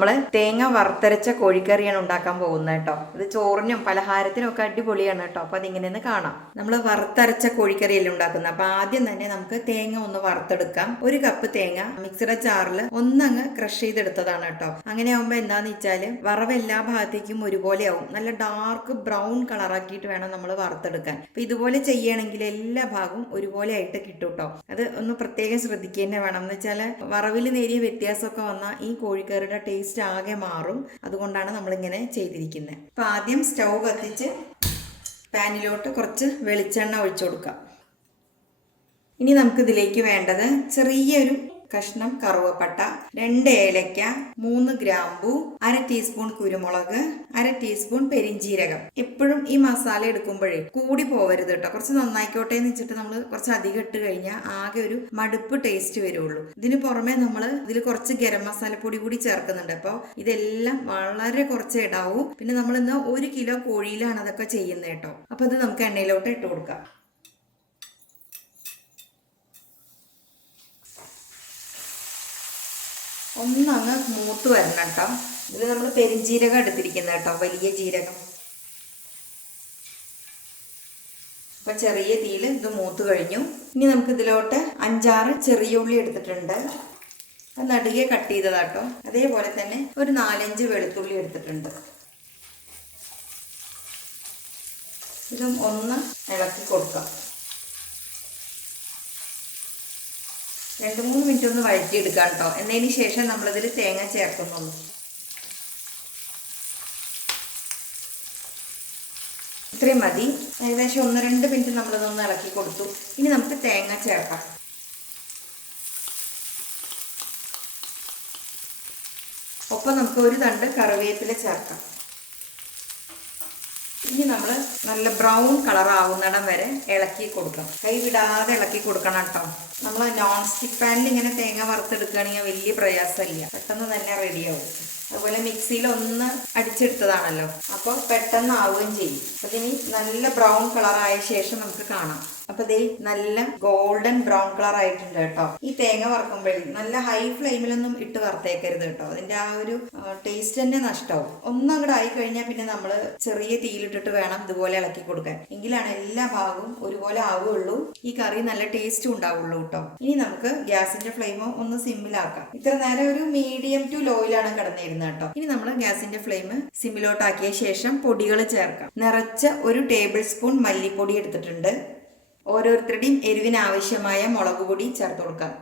നമ്മൾ തേങ്ങ വറുത്തരച്ച കോഴിക്കറിയാണ് ഉണ്ടാക്കാൻ പോകുന്നത് കേട്ടോ. ഇത് ചോറിനും പലഹാരത്തിനും ഒക്കെ അടിപൊളിയാണ് കേട്ടോ. അപ്പോൾ അതിങ്ങനെയൊന്ന് കാണാം. നമ്മൾ വറുത്തരച്ച കോഴിക്കറിയല്ലേ ഉണ്ടാക്കുന്നത്. അപ്പോൾ ആദ്യം തന്നെ നമുക്ക് തേങ്ങ ഒന്ന് വറുത്തെടുക്കാം. 1 കപ്പ് തേങ്ങ മിക്സിയുടെ ജാറിൽ ഒന്നങ്ങ് ക്രഷ് ചെയ്തെടുത്തതാണ് കേട്ടോ. അങ്ങനെ ആകുമ്പോൾ എന്താന്ന് വെച്ചാൽ വറവ് എല്ലാ ഭാഗത്തേക്കും ഒരുപോലെ ആവും. നല്ല ഡാർക്ക് ബ്രൗൺ കളറാക്കിയിട്ട് വേണം നമ്മൾ വറുത്തെടുക്കാൻ. അപ്പോൾ ഇതുപോലെ ചെയ്യണമെങ്കിൽ എല്ലാ ഭാഗവും ഒരുപോലെ ആയിട്ട് കിട്ടും കേട്ടോ. അത് ഒന്ന് പ്രത്യേകം ശ്രദ്ധിക്കുക തന്നെ വേണം. എന്ന് വെച്ചാൽ വറവിൽ നേരിയ വ്യത്യാസമൊക്കെ വന്നാൽ ഈ കോഴിക്കറിയുടെ ടേസ്റ്റ് ആകെ മാറും. അതുകൊണ്ടാണ് നമ്മളിങ്ങനെ ചെയ്തിരിക്കുന്നത്. അപ്പോൾ ആദ്യം സ്റ്റൗ കത്തിച്ച് പാനിലോട്ട് കുറച്ച് വെളിച്ചെണ്ണ ഒഴിച്ചു കൊടുക്കാം. ഇനി നമുക്കിതിലേക്ക് വേണ്ടത് ചെറിയൊരു കഷ്ണം കറുവപ്പട്ട, 2 ഏലക്ക, 3 ഗ്രാമ്പു, 1/2 ടീസ്പൂൺ കുരുമുളക്, 1/2 ടീസ്പൂൺ പെരിഞ്ജീരകം. എപ്പോഴും ഈ മസാല എടുക്കുമ്പോഴേ കൂടി പോവരുത് കേട്ടോ. കുറച്ച് നന്നായിക്കോട്ടെ എന്ന് വെച്ചിട്ട് നമ്മൾ കുറച്ച് അധികം ഇട്ട് കഴിഞ്ഞാൽ ആകെ ഒരു മടുപ്പ് ടേസ്റ്റ് വരുള്ളൂ. ഇതിന് പുറമെ നമ്മൾ ഇതിൽ കുറച്ച് ഗരം മസാലപ്പൊടി കൂടി ചേർക്കുന്നുണ്ട്. അപ്പോൾ ഇതെല്ലാം വളരെ കുറച്ച് ഇടാവൂ. പിന്നെ നമ്മൾ ഇന്ന് 1 കിലോ കോഴിയിലാണ് അതൊക്കെ ചെയ്യുന്നത് കേട്ടോ. അപ്പോൾ ഇത് നമുക്ക് എണ്ണയിലോട്ട് ഇട്ട് കൊടുക്കാം. ഒന്നങ്ങ് മൂത്ത് വരണം കേട്ടോ. ഇതിൽ നമ്മൾ പെരിഞ്ജീരകം എടുത്തിരിക്കുന്നത് കേട്ടോ, വലിയ ജീരകം. അപ്പം ചെറിയ തീയിൽ ഇത് മൂത്ത് കഴിഞ്ഞു. ഇനി നമുക്ക് ഇതിലോട്ട് 5-6 ചെറിയ ഉള്ളി എടുത്തിട്ടുണ്ട്. അത് നടുകെ കട്ട് ചെയ്തതാട്ടോ. അതേപോലെ തന്നെ ഒരു 4-5 വെളുത്തുള്ളി എടുത്തിട്ടുണ്ട്. ഇതും ഒന്ന് ഇളക്കി കൊടുക്കാം. 2-3 മിനിറ്റ് ഒന്ന് വഴറ്റിയെടുക്കാം കേട്ടോ. എന്നതിന് ശേഷം നമ്മളിതിൽ തേങ്ങ ചേർക്കുന്നുള്ളൂ. ഇത്രയും മതി. ഏകദേശം 1-2 മിനിറ്റ് നമ്മളിതൊന്ന് ഇളക്കി കൊടുത്തു. ഇനി നമുക്ക് തേങ്ങ ചേർക്കാം. ഒപ്പം നമുക്ക് ഒരു തണ്ട് കറിവേപ്പില ചേർക്കാം. ഇനി നമ്മൾ നല്ല ബ്രൗൺ കളർ ആവുന്നിടം വരെ ഇളക്കി കൊടുക്കാം. കൈ വിടാതെ ഇളക്കി കൊടുക്കണം കേട്ടോ. നമ്മൾ നോൺ സ്റ്റിക്ക് പാനിൽ ഇങ്ങനെ തേങ്ങ വറുത്തെടുക്കുകയാണെങ്കിൽ വലിയ പ്രയാസമില്ല, പെട്ടെന്ന് തന്നെ റെഡിയാവും. അതുപോലെ മിക്സിയിൽ ഒന്ന് അടിച്ചെടുത്തതാണല്ലോ, അപ്പോൾ പെട്ടെന്ന് ആവുകയും ചെയ്യും. അതിന് നല്ല ബ്രൗൺ കളർ ആയ ശേഷം നമുക്ക് കാണാം. അപ്പോൾ ദേ നല്ല ഗോൾഡൻ ബ്രൗൺ കളർ ആയിട്ടുണ്ട് കേട്ടോ. ഈ തേങ്ങ വറുക്കുമ്പോഴേ നല്ല ഹൈ ഫ്ലെയിമിലൊന്നും ഇട്ട് വറുത്തേക്കരുത് കേട്ടോ. അതിന്റെ ആ ഒരു ടേസ്റ്റ് തന്നെ നഷ്ടമാവും. ഒന്നങ്ങോട്ട് ആയി കഴിഞ്ഞാൽ പിന്നെ നമ്മൾ ചെറിയ തീയിലിട്ടിട്ട് വേണം ഇതുപോലെ ഇളക്കി കൊടുക്കാൻ. എങ്കിലാണ് എല്ലാ ഭാഗവും ഒരുപോലെ ആവുകയുള്ളൂ. ഈ കറി നല്ല ടേസ്റ്റും ഉണ്ടാവുള്ളൂ കേട്ടോ. ഇനി നമുക്ക് ഗ്യാസിന്റെ ഫ്ലെയിം ഒന്ന് സിമ്മിലാക്കാം. ഇത്ര നേരം ഒരു മീഡിയം ടു ലോയിലാണ് കിടന്നിരുന്നത് കേട്ടോ. ഇനി നമ്മൾ ഗ്യാസിന്റെ ഫ്ലെയിം സിമ്മിലോട്ടാക്കിയ ശേഷം പൊടികൾ ചേർക്കാം. നിറച്ച 1 ടേബിൾ സ്പൂൺ മല്ലിപ്പൊടി എടുത്തിട്ടുണ്ട്. ഓരോരുത്തരുടെയും എരിവിന് ആവശ്യമായ മുളക് പൊടി ചേർത്ത് കൊടുക്കാം.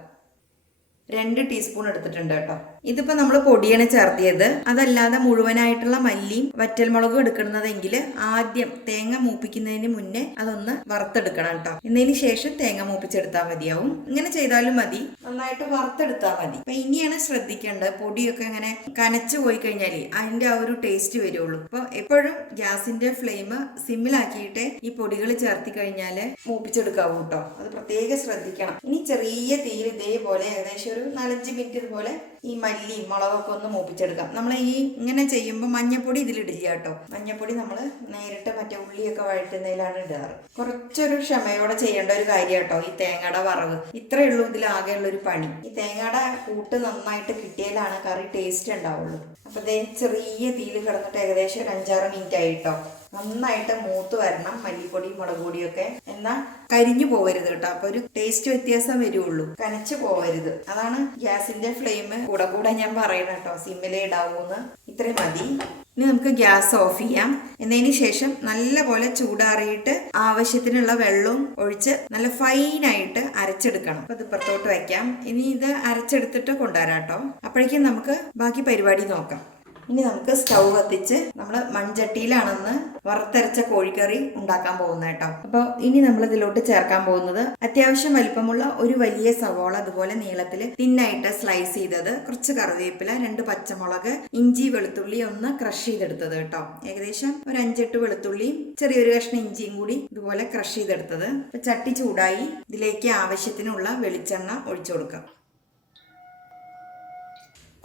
2 ടീസ്പൂൺ എടുത്തിട്ടുണ്ട് കേട്ടോ. ഇതിപ്പോൾ നമ്മൾ പൊടിയാണ് ചേർത്തിയത്. അതല്ലാതെ മുഴുവനായിട്ടുള്ള മല്ലിയും വറ്റൽമുളകും എടുക്കുന്നതെങ്കിൽ ആദ്യം തേങ്ങ മൂപ്പിക്കുന്നതിന് മുന്നേ അതൊന്ന് വറുത്തെടുക്കണം കേട്ടോ. എന്നതിന് ശേഷം തേങ്ങ മൂപ്പിച്ചെടുത്താൽ മതിയാവും. ഇങ്ങനെ ചെയ്താലും മതി, നന്നായിട്ട് വറുത്തെടുത്താൽ മതി. അപ്പൊ ഇനിയാണ് ശ്രദ്ധിക്കേണ്ടത്, പൊടിയൊക്കെ ഇങ്ങനെ കനച്ചു പോയി കഴിഞ്ഞാൽ അതിന്റെ ആ ഒരു ടേസ്റ്റ് വരുള്ളൂ. അപ്പോൾ എപ്പോഴും ഗ്യാസിന്റെ ഫ്ലെയിം സിമ്മിലാക്കിയിട്ട് ഈ പൊടികൾ ചേർത്തി കഴിഞ്ഞാൽ മൂപ്പിച്ചെടുക്കാവൂ കേട്ടോ. അത് പ്രത്യേകം ശ്രദ്ധിക്കണം. ഇനി ചെറിയ തീയിൽ ഇതേപോലെ ഏകദേശം ഒരു 4-5 മിനിറ്റ് ഇതുപോലെ ഈ മല്ലി മുളകൊക്കെ ഒന്ന് മൂപ്പിച്ചെടുക്കാം. നമ്മൾ ഈ ഇങ്ങനെ ചെയ്യുമ്പോൾ മഞ്ഞപ്പൊടി ഇതിലിടില്ല കേട്ടോ. മഞ്ഞപ്പൊടി നമ്മൾ നേരിട്ട് മറ്റേ ഉള്ളിയൊക്കെ വഴറ്റുന്നതിലാണ് ഇടാറ്. കുറച്ചൊരു ക്ഷമയോടെ ചെയ്യേണ്ട ഒരു കാര്യം കേട്ടോ ഈ തേങ്ങയുടെ വറവ്. ഇത്രയേ ഉള്ളൂ ഇതിലാകെയുള്ള ഒരു പണി. ഈ തേങ്ങയുടെ കൂട്ട് നന്നായിട്ട് കിട്ടിയാലാണ് കറി ടേസ്റ്റ് ഉണ്ടാവുള്ളൂ. അപ്പോൾ ഇതേ ചെറിയ തീയിൽ കിടന്നിട്ട് ഏകദേശം ഒരു 5-6 മിനിറ്റ് ആയിട്ടോ. നന്നായിട്ട് മൂത്ത് വരണം മല്ലിപ്പൊടി മുളക് പൊടിയൊക്കെ. എന്നാൽ കരിഞ്ഞു പോവരുത് കേട്ടോ. അപ്പൊ ഒരു ടേസ്റ്റ് വ്യത്യാസം വരുള്ളൂ, കനച്ചു പോവരുത്. അതാണ് ഗ്യാസിന്റെ ഫ്ലെയിം കൂടെ ഞാൻ പറയണം കേട്ടോ, സിമ്മിലേ ഇടാവൂന്ന്. ഇത്രയും മതി. ഇനി നമുക്ക് ഗ്യാസ് ഓഫ് ചെയ്യാം. എന്നതിന് ശേഷം നല്ലപോലെ ചൂടാറിയിട്ട് ആവശ്യത്തിനുള്ള വെള്ളവും ഒഴിച്ച് നല്ല ഫൈനായിട്ട് അരച്ചെടുക്കണം. അപ്പൊ ഇത് പുറത്തോട്ട് വയ്ക്കാം. ഇനി ഇത് അരച്ചെടുത്തിട്ട് കൊണ്ടുവരാം കേട്ടോ. അപ്പോഴേക്കും നമുക്ക് ബാക്കി പരിപാടി നോക്കാം. ഇനി നമുക്ക് സ്റ്റൗ കത്തിച്ച് നമ്മൾ മൺചട്ടിയിലാണെന്ന് വറുത്തരച്ച കോഴിക്കറി ഉണ്ടാക്കാൻ പോകുന്നത് കേട്ടോ. അപ്പോൾ ഇനി നമ്മൾ ഇതിലോട്ട് ചേർക്കാൻ പോകുന്നത് അത്യാവശ്യം വലിപ്പമുള്ള ഒരു വലിയ സവോള അതുപോലെ നീളത്തിൽ തിന്നായിട്ട് സ്ലൈസ് ചെയ്തത്, കുറച്ച് കറിവേപ്പില, 2 പച്ചമുളക്, ഇഞ്ചി വെളുത്തുള്ളി ഒന്ന് ക്രഷ് ചെയ്തെടുത്തത് കേട്ടോ. ഏകദേശം ഒരു 5-8 വെളുത്തുള്ളിയും ചെറിയൊരു കഷ്ണം ഇഞ്ചിയും കൂടി ഇതുപോലെ ക്രഷ് ചെയ്തെടുത്തത്. അപ്പൊ ചട്ടി ചൂടായി, ഇതിലേക്ക് ആവശ്യത്തിനുള്ള വെളിച്ചെണ്ണ ഒഴിച്ചു കൊടുക്കാം.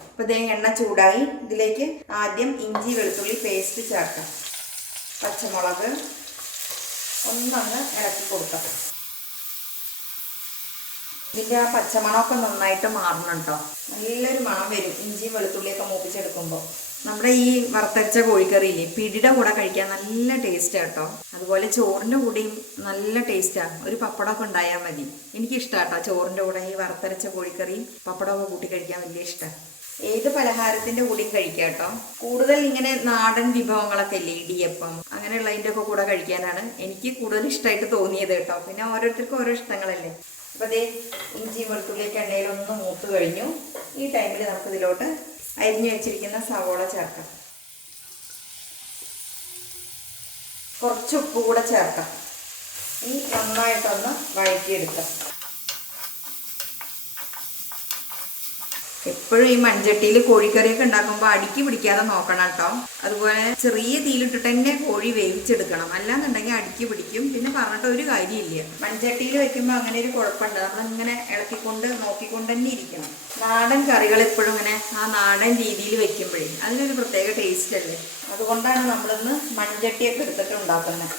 അപ്പോൾ ഇതേ എണ്ണ ചൂടായി. ഇതിലേക്ക് ആദ്യം ഇഞ്ചി വെളുത്തുള്ളി പേസ്റ്റ് ചേർക്കാം. പച്ചമുളക് ഒന്നങ്ങ് ഇളക്കി കൊടുക്കാം. ഇതിൻ്റെ ആ പച്ചമണമൊക്കെ നന്നായിട്ട് മാറണം കേട്ടോ. നല്ലൊരു മണം വരും ഇഞ്ചിയും വെളുത്തുള്ളിയൊക്കെ മൂപ്പിച്ചെടുക്കുമ്പോൾ. നമ്മുടെ ഈ വറുത്തരച്ച കോഴിക്കറിയില്ലേ പിടിയുടെ കൂടെ കഴിക്കാൻ നല്ല ടേസ്റ്റാണ് കേട്ടോ. അതുപോലെ ചോറിൻ്റെ കൂടെയും നല്ല ടേസ്റ്റാണ്. ഒരു പപ്പടമൊക്കെ ഉണ്ടായാൽ മതി. എനിക്കിഷ്ടമാണ് കേട്ടോ ചോറിൻ്റെ കൂടെ ഈ വറുത്തരച്ച കോഴിക്കറിയും പപ്പടമൊക്കെ കൂട്ടി കഴിക്കാൻ വലിയ ഇഷ്ടമാണ്. ഏത് പലഹാരത്തിൻ്റെ കൂടെയും കഴിക്കാം കേട്ടോ. കൂടുതൽ ഇങ്ങനെ നാടൻ വിഭവങ്ങളൊക്കെ ഇല്ലേ, ഇടിയപ്പം അങ്ങനെയുള്ളതിൻ്റെ ഒക്കെ കൂടെ കഴിക്കാനാണ് എനിക്ക് കൂടുതൽ ഇഷ്ടമായിട്ട് തോന്നിയത് കേട്ടോ. പിന്നെ ഓരോരുത്തർക്കും ഓരോ ഇഷ്ടങ്ങളല്ലേ. അപ്പോൾ അതേ ഇഞ്ചി വെളുത്തുള്ളിയൊക്കെ എണ്ണയിലൊന്ന് മൂത്ത് കഴിഞ്ഞു. ഈ ടൈമിൽ നമുക്ക് ഇതിലോട്ട് അരിഞ്ഞു വെച്ചിരിക്കുന്ന സവോള ചേർക്കാം. കുറച്ച് ഉപ്പ് കൂടെ ചേർക്കാം. ഈ നന്നായിട്ടൊന്ന് വഴറ്റിയെടുക്കാം. എപ്പോഴും ഈ മൺചട്ടിയിൽ കോഴിക്കറിയൊക്കെ ഉണ്ടാക്കുമ്പോൾ അടുക്കി പിടിക്കാതെ നോക്കണം കേട്ടോ. അതുപോലെ ചെറിയ തീയിലിട്ടിട്ട് തന്നെ കോഴി വേവിച്ചെടുക്കണം, അല്ലാന്നുണ്ടെങ്കിൽ അടുക്കി പിടിക്കും. പിന്നെ പറഞ്ഞിട്ട് ഒരു കാര്യമില്ല. മൺചട്ടിയിൽ വെക്കുമ്പോൾ അങ്ങനെ ഒരു കുഴപ്പമുണ്ട്. നമ്മളിങ്ങനെ ഇളക്കിക്കൊണ്ട് നോക്കിക്കൊണ്ട് തന്നെ ഇരിക്കണം. നാടൻ കറികൾ എപ്പോഴും ഇങ്ങനെ ആ നാടൻ രീതിയിൽ വെക്കുമ്പോഴേ അതിനൊരു പ്രത്യേക ടേസ്റ്റ് അല്ലേ. അതുകൊണ്ടാണ് നമ്മളിന്ന് മൺചട്ടിയൊക്കെ എടുത്തിട്ട് ഉണ്ടാക്കുന്നത്.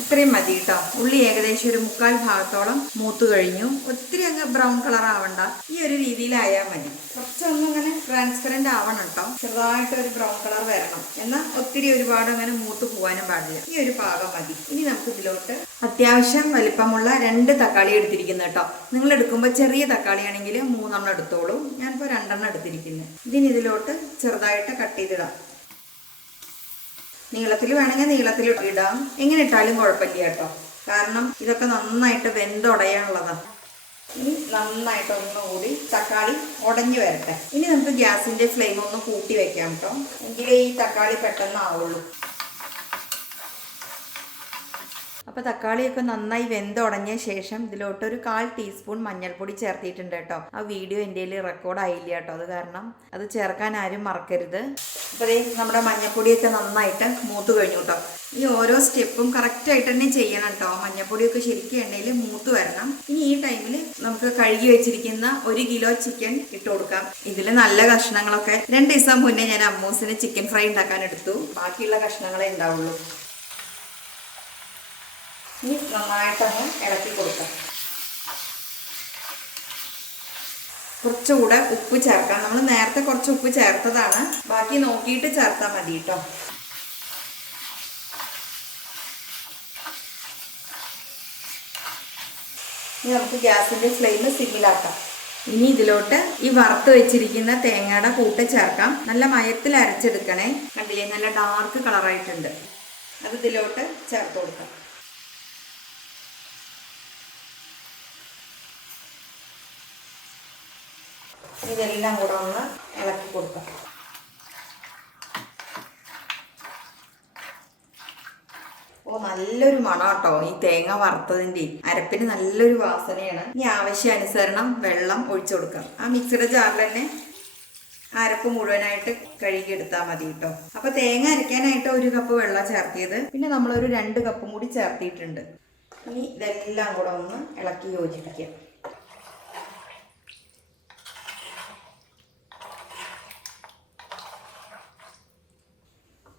ഇത്രയും മതി കേട്ടോ. ഉള്ളി ഏകദേശം ഒരു 3/4 ഭാഗത്തോളം മൂത്ത് കഴിഞ്ഞു. ഒത്തിരി അങ്ങ് ബ്രൗൺ കളർ ആവണ്ട, ഈ ഒരു രീതിയിലായാൽ മതി. കുറച്ചൊന്നും ഇങ്ങനെ ട്രാൻസ്പെറന്റ് ആവണം കേട്ടോ. ചെറുതായിട്ട് ഒരു ബ്രൗൺ കളർ വരണം, എന്നാൽ ഒത്തിരി ഒരുപാട് അങ്ങനെ മൂത്ത് പോകാനും പാടില്ല. ഈ ഒരു പാകം മതി. ഇനി നമുക്ക് ഇതിലോട്ട് അത്യാവശ്യം വലിപ്പമുള്ള 2 തക്കാളി എടുത്തിരിക്കുന്നു കേട്ടോ. നിങ്ങൾ എടുക്കുമ്പോൾ ചെറിയ തക്കാളി ആണെങ്കിൽ 3 എടുത്തോളൂ. ഞാനിപ്പോൾ 2 എടുത്തിരിക്കുന്നത്. ഇതിലോട്ട് ചെറുതായിട്ട് കട്ട് ചെയ്തിടാം. നീളത്തിൽ വേണമെങ്കിൽ നീളത്തിൽ ഇടാം, എങ്ങനെ ഇട്ടാലും കുഴപ്പമില്ല കേട്ടോ. കാരണം ഇതൊക്കെ നന്നായിട്ട് വെന്തുടയാനുള്ളതാണ്. ഇനി നന്നായിട്ട് ഒന്നുകൂടി തക്കാളി ഉടഞ്ഞു വരട്ടെ. ഇനി നമുക്ക് ഗ്യാസിൻ്റെ ഫ്ലെയിം ഒന്ന് കൂട്ടി വെക്കാം കേട്ടോ, എങ്കിലേ ഈ തക്കാളി പെട്ടെന്ന് ആവുള്ളൂ. അപ്പോൾ തക്കാളിയൊക്കെ നന്നായി വെന്തുടങ്ങിയ ശേഷം ഇതിലോട്ടൊരു 1/4 ടീസ്പൂൺ മഞ്ഞൾപ്പൊടി ചേർത്തിട്ടുണ്ട് കേട്ടോ. ആ വീഡിയോ എൻ്റെ കയ്യിൽ റെക്കോർഡ് ആയില്ല കേട്ടോ, അത് കാരണം അത് ചേർക്കാൻ ആരും മറക്കരുത്. അപ്പോൾ നമ്മുടെ മഞ്ഞൾപ്പൊടിയൊക്കെ നന്നായിട്ട് മൂത്ത് കഴിഞ്ഞു കേട്ടോ. ഈ ഓരോ സ്റ്റെപ്പും കറക്റ്റായിട്ട് തന്നെ ചെയ്യണം കേട്ടോ. മഞ്ഞൾപ്പൊടിയൊക്കെ ശരിക്കും എണ്ണയിൽ മൂത്ത് വരണം. ഇനി ഈ ടൈമിൽ നമുക്ക് കഴുകി വെച്ചിരിക്കുന്ന 1 കിലോ ചിക്കൻ ഇട്ട് കൊടുക്കാം. ഇതിൽ നല്ല കഷ്ണങ്ങളൊക്കെ 2 ദിവസം മുന്നേ ഞാൻ അമ്മൂസിന് ചിക്കൻ ഫ്രൈ ഉണ്ടാക്കാൻ എടുത്തു. ബാക്കിയുള്ള കഷ്ണങ്ങളെ ഉണ്ടാവുള്ളൂ. ഇനി നന്നായിട്ടൊന്ന് ഇളക്കി കൊടുക്കാം. കുറച്ചുകൂടെ ഉപ്പ് ചേർക്കാം. നമ്മൾ നേരത്തെ കുറച്ച് ഉപ്പ് ചേർത്തതാണ്, ബാക്കി നോക്കിയിട്ട് ചേർത്താൽ മതി കേട്ടോ. ഇനി നമുക്ക് ഗ്യാസിൻ്റെ ഫ്ലെയിം സിമ്മിലാക്കാം. ഇനി ഇതിലോട്ട് ഈ വറുത്ത് വെച്ചിരിക്കുന്ന തേങ്ങയുടെ കൂട്ട് ചേർക്കാം. നല്ല മയത്തിൽ അരച്ചെടുക്കണേ. കണ്ടില്ലേ, നല്ല ഡാർക്ക് കളറായിട്ടുണ്ട്. അത് ഇതിലോട്ട് ചേർത്ത് കൊടുക്കാം. ഇതെല്ലാം കൂടെ ഒന്ന് ഇളക്കി കൊടുക്കാം. നല്ലൊരു മണം കേട്ടോ ഈ തേങ്ങ വറുത്തതിൻ്റെ. അരപ്പിന് നല്ലൊരു വാസനയാണ്. ഇനി ആവശ്യാനുസരണം വെള്ളം ഒഴിച്ചു കൊടുക്കാം. ആ മിക്സിയുടെ ജാറിൽ തന്നെ അരപ്പ് മുഴുവനായിട്ട് കഴുകിയെടുത്താൽ മതി കേട്ടോ. അപ്പോൾ തേങ്ങ അരയ്ക്കാനായിട്ട് 1 കപ്പ് വെള്ളം ചേർത്തിയത്, പിന്നെ നമ്മളൊരു 2 കപ്പും കൂടി ചേർത്തിയിട്ടുണ്ട്. ഇനി ഇതെല്ലാം കൂടെ ഒന്ന് ഇളക്കി യോജിപ്പിക്കാം.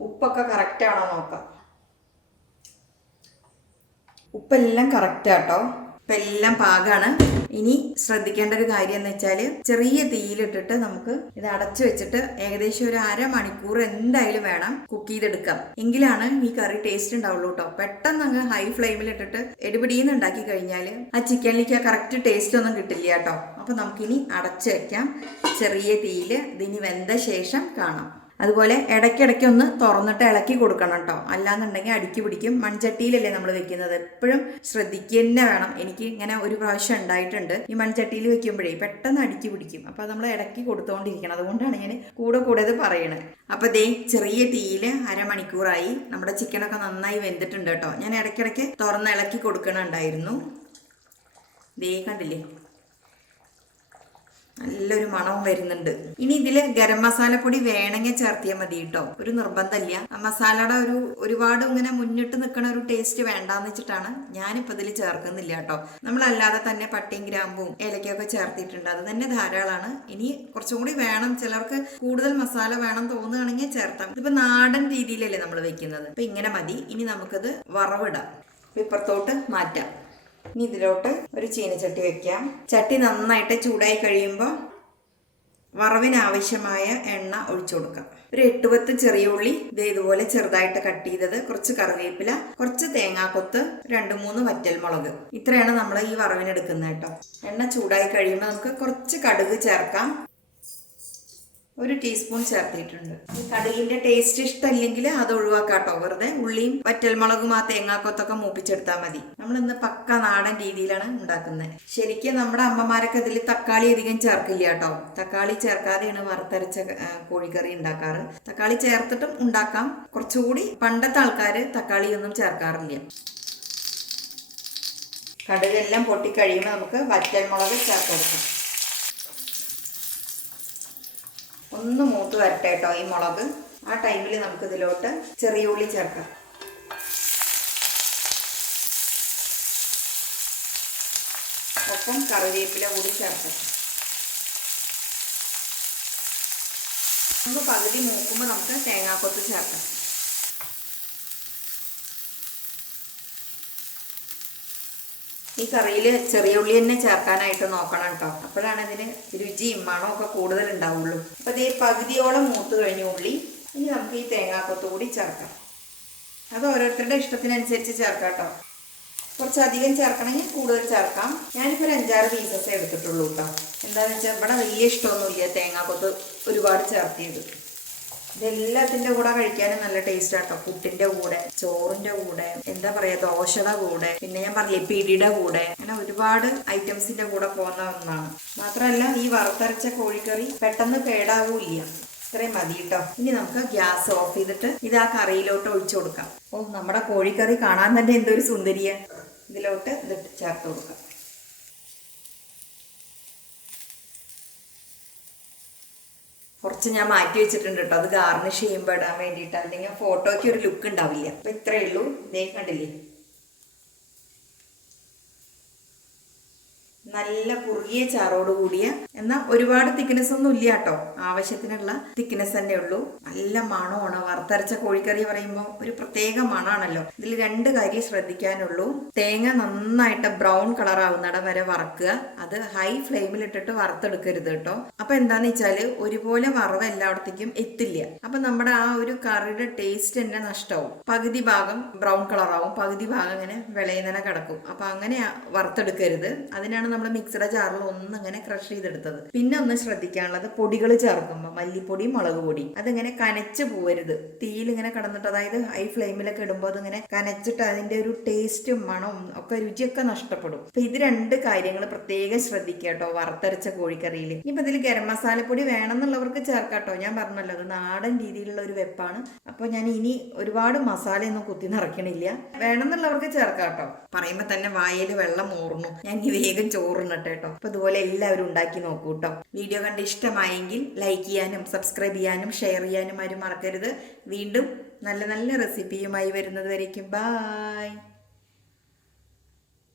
ഉപ്പൊക്കെ കറക്റ്റാണോ നോക്കാം. ഉപ്പെല്ലാം കറക്റ്റാട്ടോ. ഇപ്പം എല്ലാം പാകമാണ്. ഇനി ശ്രദ്ധിക്കേണ്ട ഒരു കാര്യം എന്ന് വെച്ചാൽ ചെറിയ തീയിലിട്ടിട്ട് നമുക്ക് ഇത് അടച്ചു വെച്ചിട്ട് ഏകദേശം ഒരു 1/2 മണിക്കൂർ എന്തായാലും വേണം കുക്ക് ചെയ്തെടുക്കാം. എങ്കിലാണ് ഈ കറി ടേസ്റ്റ് ഉണ്ടാവുള്ളൂ കേട്ടോ. പെട്ടെന്ന് അങ്ങ് ഹൈ ഫ്ലെയിമിലിട്ടിട്ട് എടുപിടിയെന്ന് ഉണ്ടാക്കി കഴിഞ്ഞാൽ ആ ചിക്കനിലേക്ക് ആ കറക്റ്റ് ടേസ്റ്റ് ഒന്നും കിട്ടില്ല കേട്ടോ. അപ്പോൾ നമുക്കിനി അടച്ചു വെക്കാം ചെറിയ തീയിൽ. ഇതിനി വെന്ത ശേഷം കാണാം. അതുപോലെ ഇടയ്ക്കിടയ്ക്ക് ഒന്ന് തുറന്നിട്ട് ഇളക്കി കൊടുക്കണം കേട്ടോ, അല്ലാന്നുണ്ടെങ്കിൽ അടുക്കി പിടിക്കും. മൺചട്ടിയിലല്ലേ നമ്മൾ വെക്കുന്നത്, എപ്പോഴും ശ്രദ്ധിക്കുക തന്നെ വേണം. എനിക്ക് ഇങ്ങനെ ഒരു പ്രാവശ്യം ഉണ്ടായിട്ടുണ്ട്. ഈ മൺചട്ടിയിൽ വെക്കുമ്പോഴേ പെട്ടെന്ന് അടുക്കി പിടിക്കും. അപ്പോൾ നമ്മൾ ഇടയ്ക്ക് കൊടുത്തുകൊണ്ടിരിക്കണം. അതുകൊണ്ടാണ് ഞാൻ കൂടെ ഇത് പറയണത്. അപ്പോൾ ദേ ചെറിയ തീയിൽ 1/2 മണിക്കൂറായി. നമ്മുടെ ചിക്കനൊക്കെ നന്നായി വെന്തിട്ടുണ്ട് കേട്ടോ. ഞാൻ ഇടയ്ക്കിടയ്ക്ക് തുറന്ന് ഇളക്കി കൊടുക്കണുണ്ടായിരുന്നു. ദേ കണ്ടില്ലേ, നല്ലൊരു മണവും വരുന്നുണ്ട്. ഇനി ഇതിൽ ഗരം മസാലപ്പൊടി വേണമെങ്കിൽ ചേർത്തിയാൽ മതി കേട്ടോ, ഒരു നിർബന്ധമില്ല. മസാലയുടെ ഒരുപാട് ഇങ്ങനെ മുന്നിട്ട് നിൽക്കണ ഒരു ടേസ്റ്റ് വേണ്ടാന്ന് വെച്ചിട്ടാണ് ഞാനിപ്പോൾ ഇതിൽ ചേർക്കുന്നില്ല കേട്ടോ. നമ്മളല്ലാതെ തന്നെ പട്ടയും ഗ്രാമ്പും ഏലക്കൊക്കെ ചേർത്തിട്ടുണ്ട്, അത് തന്നെ ധാരാളമാണ്. ഇനി കുറച്ചും കൂടി വേണം, ചിലർക്ക് കൂടുതൽ മസാല വേണം തോന്നുകയാണെങ്കിൽ ചേർത്താം. ഇതിപ്പോൾ നാടൻ രീതിയിലല്ലേ നമ്മൾ വെക്കുന്നത്, അപ്പം ഇങ്ങനെ മതി. ഇനി നമുക്കത് വറവിടാം. ഇപ്പുറത്തോട്ട് മാറ്റാം. ഇനി ഇതിലോട്ട് ഒരു ചീനച്ചട്ടി വെക്കാം. ചട്ടി നന്നായിട്ട് ചൂടായി കഴിയുമ്പോൾ വറവിനാവശ്യമായ എണ്ണ ഒഴിച്ചു കൊടുക്കാം. ഒരു 8-10 ചെറിയ ഉള്ളി ഇതുപോലെ ചെറുതായിട്ട് കട്ട് ചെയ്തത്, കുറച്ച് കറിവേപ്പില, കുറച്ച് തേങ്ങാക്കൊത്ത്, 2-3 വറ്റൽമുളക്. ഇത്രയാണ് നമ്മൾ ഈ വറവിന് എടുക്കുന്നത് കേട്ടോ. എണ്ണ ചൂടായി കഴിയുമ്പോൾ നമുക്ക് കുറച്ച് കടുക് ചേർക്കാം. 1 ടീസ്പൂൺ ചേർത്തിട്ടുണ്ട്. കടുകിന്റെ ടേസ്റ്റ് ഇഷ്ടമല്ലെങ്കിൽ അത് ഒഴിവാക്കാട്ടോ. വെറുതെ ഉള്ളിയും വറ്റൽമുളകും ആ തേങ്ങാക്കൊത്തൊക്കെ മൂപ്പിച്ചെടുത്താൽ മതി. നമ്മളിന്ന് പക്ക നാടൻ രീതിയിലാണ് ഉണ്ടാക്കുന്നത്. ശരിക്കും നമ്മുടെ അമ്മമാരൊക്കെ ഇതിൽ തക്കാളി അധികം ചേർക്കില്ല കേട്ടോ. തക്കാളി ചേർക്കാതെയാണ് വറുത്തരച്ച കോഴിക്കറി ഉണ്ടാക്കാറ്. തക്കാളി ചേർത്തിട്ടും ഉണ്ടാക്കാം. കുറച്ചുകൂടി പണ്ടത്തെ ആൾക്കാർ തക്കാളി ഒന്നും ചേർക്കാറില്ല. കടുകെല്ലാം പൊട്ടിക്കഴിയുമ്പോൾ നമുക്ക് വറ്റൽമുളക് ചേർത്ത് കൊടുക്കാം. ഒന്ന് മൂത്ത് വരട്ടെ കേട്ടോ ഈ മുളക്. ആ ടൈമിൽ നമുക്ക് ഇതിലോട്ട് ചെറിയ ഉള്ളി ചേർക്കാം. ഒപ്പം കറിവേപ്പില കൂടി ചേർക്കാം. നമുക്ക് പകുതി മൂക്കുമ്പോൾ നമുക്ക് തേങ്ങാക്കൊത്ത് ചേർക്കാം. ഈ കറിയിൽ ചെറിയ ഉള്ളി തന്നെ ചേർക്കാനായിട്ട് നോക്കണം കേട്ടോ. അപ്പോഴാണ് ഇതിന് രുചിയും മണവും ഒക്കെ കൂടുതൽ ഉണ്ടാവുള്ളൂ. അപ്പോൾ ഇതേ പകുതിയോളം മൂത്ത് കഴിഞ്ഞ ഉള്ളി. ഇനി നമുക്ക് ഈ തേങ്ങാക്കൊത്ത് കൂടി ചേർക്കാം. അത് ഓരോരുത്തരുടെ ഇഷ്ടത്തിനനുസരിച്ച് ചേർക്കാം കേട്ടോ. കുറച്ചധികം ചേർക്കണമെങ്കിൽ കൂടുതൽ ചേർക്കാം. ഞാനിപ്പോൾ ഒരു 5-6 പീസസേ എടുത്തിട്ടുള്ളൂ കേട്ടോ. എന്താണെന്ന് വെച്ചാൽ ഇവിടെ വലിയ ഇഷ്ടമൊന്നുമില്ല തേങ്ങാക്കൊത്ത് ഒരുപാട് ചേർത്തിയത്. ഇതെല്ലാത്തിൻ്റെ കൂടെ കഴിക്കാനും നല്ല ടേസ്റ്റ് ആട്ടോ. പുട്ടിൻ്റെ കൂടെ, ചോറിൻ്റെ കൂടെ, എന്താ പറയുക, ദോശയുടെ കൂടെ, പിന്നെ ഞാൻ പറഞ്ഞില്ലേ പിടിയുടെ കൂടെ, അങ്ങനെ ഒരുപാട് ഐറ്റംസിൻ്റെ കൂടെ പോകുന്ന ഒന്നാണ്. മാത്രമല്ല ഈ വറുത്തരച്ച കോഴിക്കറി പെട്ടെന്ന് കേടാവൂല്ല. ഇത്രയും മതി കേട്ടോ. ഇനി നമുക്ക് ഗ്യാസ് ഓഫ് ചെയ്തിട്ട് ഇത് ആ കറിയിലോട്ട് ഒഴിച്ചു കൊടുക്കാം. നമ്മുടെ കോഴിക്കറി കാണാൻ തന്നെ എന്തൊരു സുന്ദരിയ. ഇതിലോട്ട് ഇതിട്ട് ചേർത്ത് കൊടുക്കാം. കുറച്ച് ഞാൻ മാറ്റി വെച്ചിട്ടുണ്ട് കേട്ടോ. അത് ഗാർണിഷ് ചെയ്യുമ്പോൾ ഇടാൻ വേണ്ടിയിട്ട്, അല്ലെങ്കിൽ ഫോട്ടോയ്ക്ക് ഒരു ലുക്ക് ഉണ്ടാവില്ല. അപ്പം ഇത്രയേ ഉള്ളൂ. ഇതേ കണ്ടില്ലേ, നല്ല കുറുകിയ ചാറോട് കൂടിയ, എന്നാൽ ഒരുപാട് തിക്നെസ് ഒന്നും ഇല്ല കേട്ടോ. ആവശ്യത്തിനുള്ള തിക്നെസ് തന്നെ ഉള്ളൂ. നല്ല മണമാണ്. വറുത്തരച്ച കോഴിക്കറി പറയുമ്പോൾ ഒരു പ്രത്യേക മണമാണല്ലോ. ഇതിൽ 2 കാര്യം ശ്രദ്ധിക്കാനുള്ളൂ. തേങ്ങ നന്നായിട്ട് ബ്രൗൺ കളർ ആവുന്നിടം വരെ വറക്കുക. അത് ഹൈ ഫ്ലെയിമിലിട്ടിട്ട് വറുത്തെടുക്കരുത് കേട്ടോ. അപ്പൊ എന്താന്ന് വെച്ചാല് ഒരുപോലെ വറവ് എല്ലായിടത്തേക്കും എത്തില്ല. അപ്പൊ നമ്മുടെ ആ ഒരു കറിയുടെ ടേസ്റ്റ് തന്നെ നഷ്ടമാവും. പകുതി ഭാഗം ബ്രൗൺ കളറാവും, പകുതി ഭാഗം ഇങ്ങനെ വിളയുന്നനെ കിടക്കും. അപ്പൊ അങ്ങനെ വറുത്തെടുക്കരുത്. അതിനാണ് നമ്മൾ മിക്സിയുടെ ജാറിൽ ഒന്നിങ്ങനെ ക്രഷ് ചെയ്തെടുത്തത്. പിന്നെ ഒന്ന് ശ്രദ്ധിക്കാനുള്ളത്, പൊടികൾ ചേർക്കുമ്പോൾ മല്ലിപ്പൊടി, മുളക് പൊടി അതിങ്ങനെ കനച്ച് പോവരുത്. തീയിൽ ഇങ്ങനെ കിടന്നിട്ട്, അതായത് ഹൈ ഫ്ലെയിമിലൊക്കെ ഇടുമ്പോൾ അതിങ്ങനെ കനച്ചിട്ട് അതിന്റെ ഒരു ടേസ്റ്റും മണവും ഒക്കെ രുചിയൊക്കെ നഷ്ടപ്പെടും. അപ്പൊ ഇത് 2 കാര്യങ്ങൾ പ്രത്യേകം ശ്രദ്ധിക്കുക കേട്ടോ വറുത്തരച്ച കോഴിക്കറിയിൽ. ഇനിയിപ്പോൾ ഇതിൽ ഗരം മസാലപ്പൊടി വേണമെന്നുള്ളവർക്ക് ചേർക്കാട്ടോ. ഞാൻ പറഞ്ഞല്ലോ അത് നാടൻ രീതിയിലുള്ള ഒരു വെപ്പാണ്. അപ്പോൾ ഞാൻ ഇനി ഒരുപാട് മസാലയൊന്നും കുത്തി നിറയ്ക്കണില്ല. വേണമെന്നുള്ളവർക്ക് ചേർക്കാട്ടോ. പറയുമ്പോൾ തന്നെ വായിൽ വെള്ളം ഊർന്നു. ഞാൻ ഇനി വേഗം ചോറിനട്ടെ കേട്ടോ. അപ്പൊ ഇതുപോലെ എല്ലാവരും ഉണ്ടാക്കി നോക്കൂ കേട്ടോ. വീഡിയോ കണ്ട് ഇഷ്ടമായെങ്കിൽ ലൈക്ക് ചെയ്യാനും സബ്സ്ക്രൈബ് ചെയ്യാനും ഷെയർ ചെയ്യാനും ആരും മറക്കരുത്. വീണ്ടും നല്ല നല്ല റെസിപ്പിയുമായി വരുന്നത് വരേക്കും ബായ്.